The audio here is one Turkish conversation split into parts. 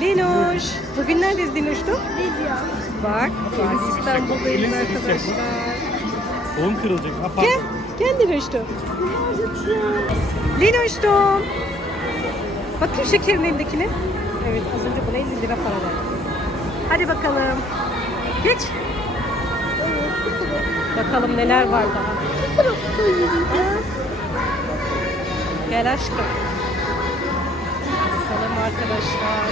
Linoş. Bugün neredeyiz Linoş'tum? Video. Bak. Fatih İstanbul'dayız arkadaşlar. Kolum kırılacak. Ha, pardon. Gel. Gel Linoş'tum. Linoş'tum. Bakayım şekerin elindekini. Evet az önce buna 50 lira para verdim. Hadi bakalım. Geç. Bakalım neler var daha. Gel aşkım. Bakalım arkadaşlar.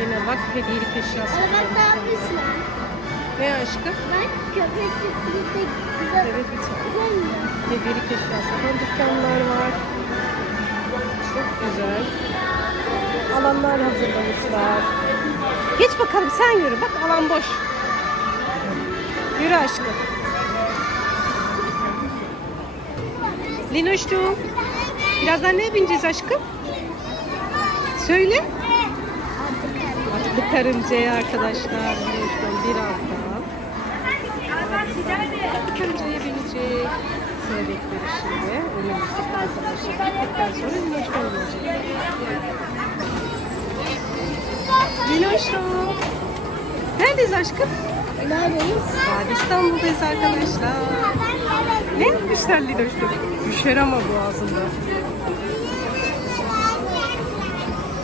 Yine bak hediyelik eşyası. Ama ne yapıyorsun? Ne aşkım? Bak köpekli birlikte güzel. Evet. Güzel? Hediyelik eşyası. Dükkanlar var. Çok güzel. Alanlar hazırlamışlar. Geç bakalım sen yürü. Bak alan boş. Yürü aşkım. Linoş'cum. Birazdan neye bineceğiz aşkım? Söyle. Atlı karıncaya arkadaşlar. Linoş'cum birazdan. Atlı karıncaya binecek. Sıra bekliyoruz şimdi. Önümüzdeki arkadaşlar. Sonra Linoş'tan binecek. Linoş'um. Neredeyiz aşkım? Neredeyiz? Hadi İstanbul'dayız arkadaşlar. Ne yapmışlar Linoş'ta? Düşer ama boğazında.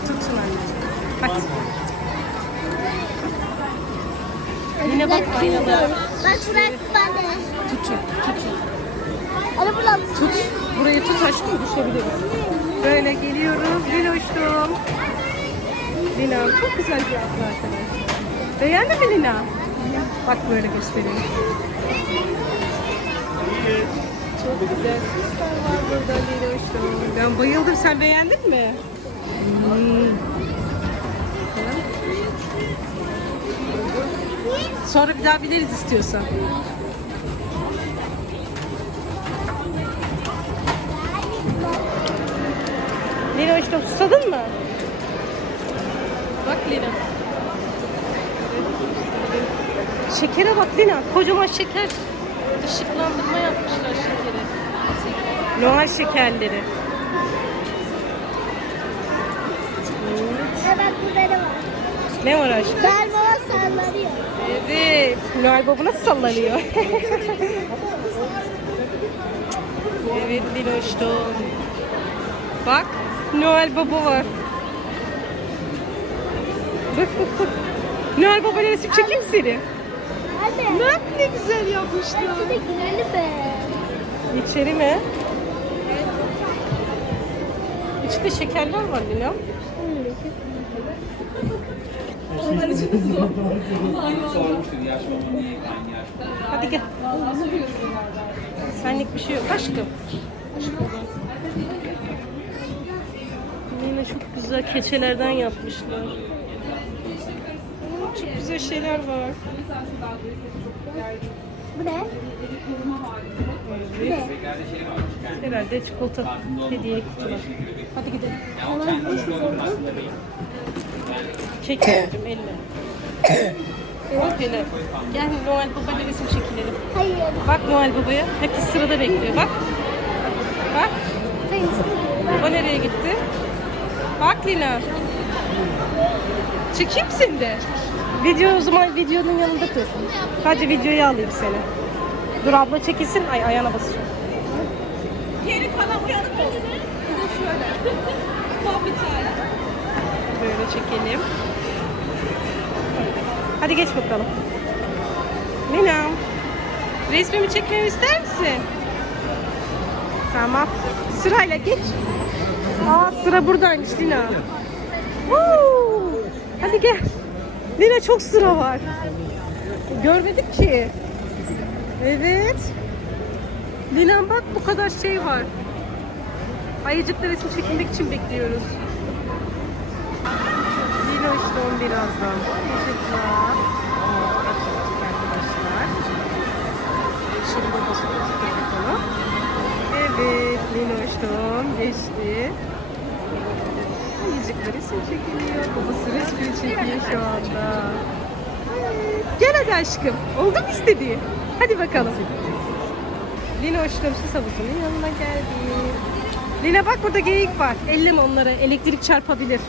Tutun anneciğim. Hadi. Yine bak aynalar. Bak bırak bana. Tutun, tutun. Hadi bulalım. Tut. Burayı tut aşkım düşebiliriz. Böyle geliyoruz. Linoş'tum. Lina çok güzel bir atlı arkadaşlar. Beğendin mi Lina? Bak böyle göstereyim. Çok güzel süsler var burada Linoş'tum. Ben bayıldım. Sen beğendin mi? Hmm. Sonra bir daha biliriz istiyorsan. Lina işte susadın mı? Bak Lina. Şekere bak Lina. Kocaman şeker. Işıklandırma yapmışlar şekeri. Noel şekerleri. Bak burada ne var? Ne var aşkım? Gel baba sallanıyor. Evet. Noel Baba nasıl sallanıyor? evet Linoş'tum. Bak Noel Baba var. Bak bak bak. Noel Baba resim çekeyim seni. Hadi. Bak ne güzel yapmışlar. Hadi de girelim be. İçeri mi? İçinde şekerler var Lina. Hadi gel. Senlik bir şey yok aşkım. Yine çok güzel keçelerden yapmışlar. Çok güzel şeyler var. Bu ne? Evet. Herhalde çikolata hediyelik kutular. Hadi gidelim. Çek babacığım elle. Bak hele. Gel Noel Baba ile resim çekilelim. Hayır. Bak Noel Baba'ya. Hepsi sırada bekliyor. Bak. Bak. Hayır. O nereye gitti? Bak Lina. Çekeyim seni de. Video o zaman videonun yanında dursun. Hadi videoyu alayım seni. Dur abla çekilsin. Ay ayağına basıyor. Geri kalan uyanık olsun. Bir de şöyle. Son bir tane. Böyle çekelim. Hadi geç bakalım. Lina. Resmimi çekmemi ister misin? Tamam. Sırayla geç. Aa sıra buradaymış Lina. Woo! Hadi gel. Lina çok sıra var. Görmedik ki. Evet. Lina bak bu kadar şey var. Ayıcıkla resim çekilmek için bekliyoruz. Lina işte on birazdan. Ayıcıklar. Arkadaşlar. Şimdi onu. Evet, Linoş'tum geçti. Ayıcıkları resim çekiliyor. Babası resmini çekiyor şu anda. Gel hadi aşkım. Oldu mu istediği? Hadi bakalım. Lina hoşlanım süs havuzunun yanına geldi. Lina bak burada geyik var. Elleme onları. Elektrik çarpabilir.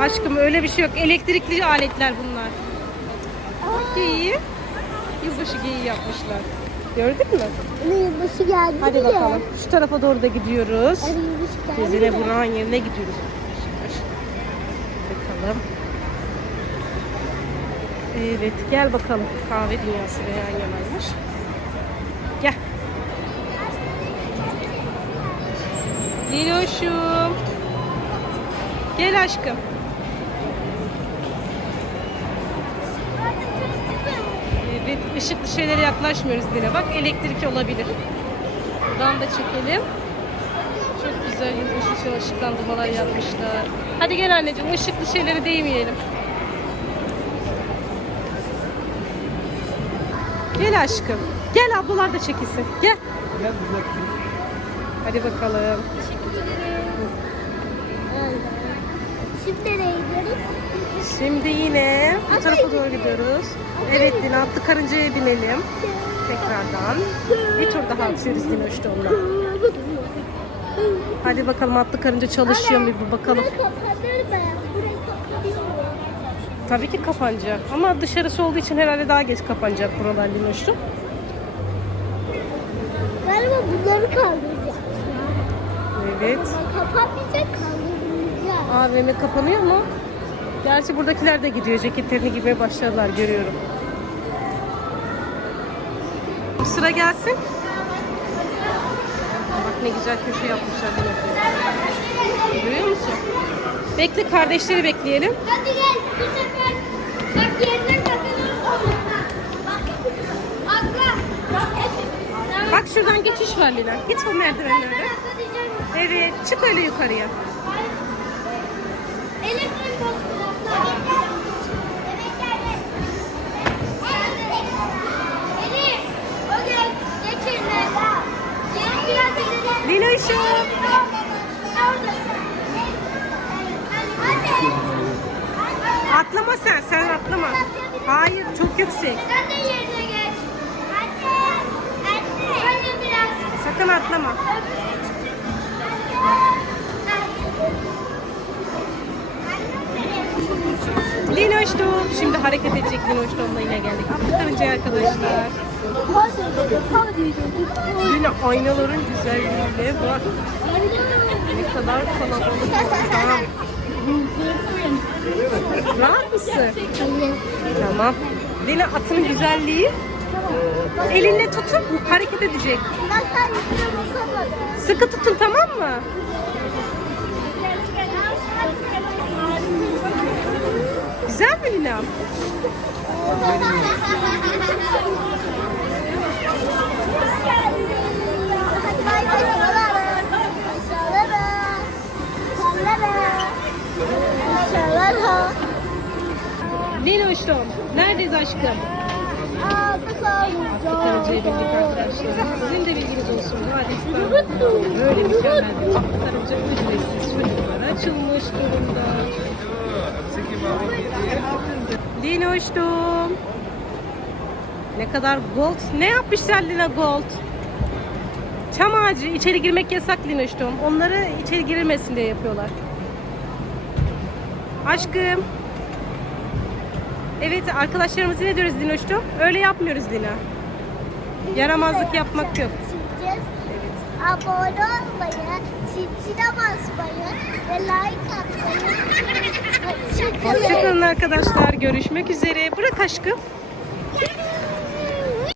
Aşkım öyle bir şey yok. Elektrikli aletler bunlar. Bak geyiği. Yılbaşı geyiği yapmışlar. Gördün mü? Anne yılbaşı geldi Hadi bakalım. Şu tarafa doğru da gidiyoruz. Anne yılbaşı geldi Biz yine. Burak'ın yerine gidiyoruz. Bakalım. Evet gel bakalım. Kahve dünyası ve yan yanaymış. Gel. Liloş'um. Gel aşkım. Evet ışıklı şeylere yaklaşmıyoruz Dile. Bak elektrik olabilir. Buradan da çekelim. Çok güzel yılbaşı için ışıklandırmalar yapmışlar. Hadi gel anneciğim ışıklı şeylere değmeyelim. Gel aşkım. Gel ablalar da çekilsin. Gel. Hadi bakalım. Şimdi nereye gidiyoruz? Şimdi yine bu tarafa doğru gidiyoruz. Evet Dina atlı karıncaya binelim. Tekrardan. Bir tur daha atıyoruz Dinoş'ta onunla. Hadi bakalım atlı karınca çalışıyor mu bir bakalım. Tabii ki kapanacak. Ama dışarısı olduğu için herhalde daha geç kapanacak buralar Linoş'tum. Galiba bunları kaldıracak. Evet. Kapanmayacak kaldıracak. AVM kapanıyor mu? Gerçi buradakiler de gidiyor. Ceketlerini giymeye başladılar görüyorum. Sıra gelsin. Bak ne güzel köşe yapmışlar. Görüyor musun? Bekle kardeşleri bekleyelim. Hadi gel bu sefer bak yerine takılırız. Bak. Şuradan geçiş var Lina. Git o merdivenlere. Evet çık öyle yukarıya. Elektrik bozuldu. Elif, o gel, geç yerine. Gel biraz ileri. Linoş'um. Oradasın. Hadi. Atlama sen. Sen atlama. Hayır çok yüksek. Sen de yerine geç. Anne. Anne. Hadi biraz. Sakın atlama. Linoş'tum. Şimdi hareket edecek Linoş'tum'la yine geldik. Karıncaya arkadaşlar. Yine aynaların güzelliğine bak. Ne kadar kalabalık ortam. Rahat mısın? Tamam. Lina atın güzelliği. Elinle tutup hareket edecek. Sıkı tutun tamam mı? Güzel mi Lina? Linoş'tum. Neredeyiz aşkım? Karıncaya bindik arkadaşlar. Sizin de bilginiz olsun. Hadi İstanbul'da böyle mükemmel bir karınca ücretsiz çocuklara açılmış durumda. Linoş'tum. Ne kadar gold. Ne yapmışlar Lina gold? Çam ağacı. içeri girmek yasak Linoş'tum. Onları içeri girilmesin diye yapıyorlar. Aşkım. Evet arkadaşlarımıza ne diyoruz Linoş'tum? Öyle yapmıyoruz Lina. Yaramazlık yapmak yok. Abone olmayı, zilcine basmayı ve like atmayı. Hoşçakalın. Hoşçakalın arkadaşlar. Görüşmek üzere. Bırak aşkım.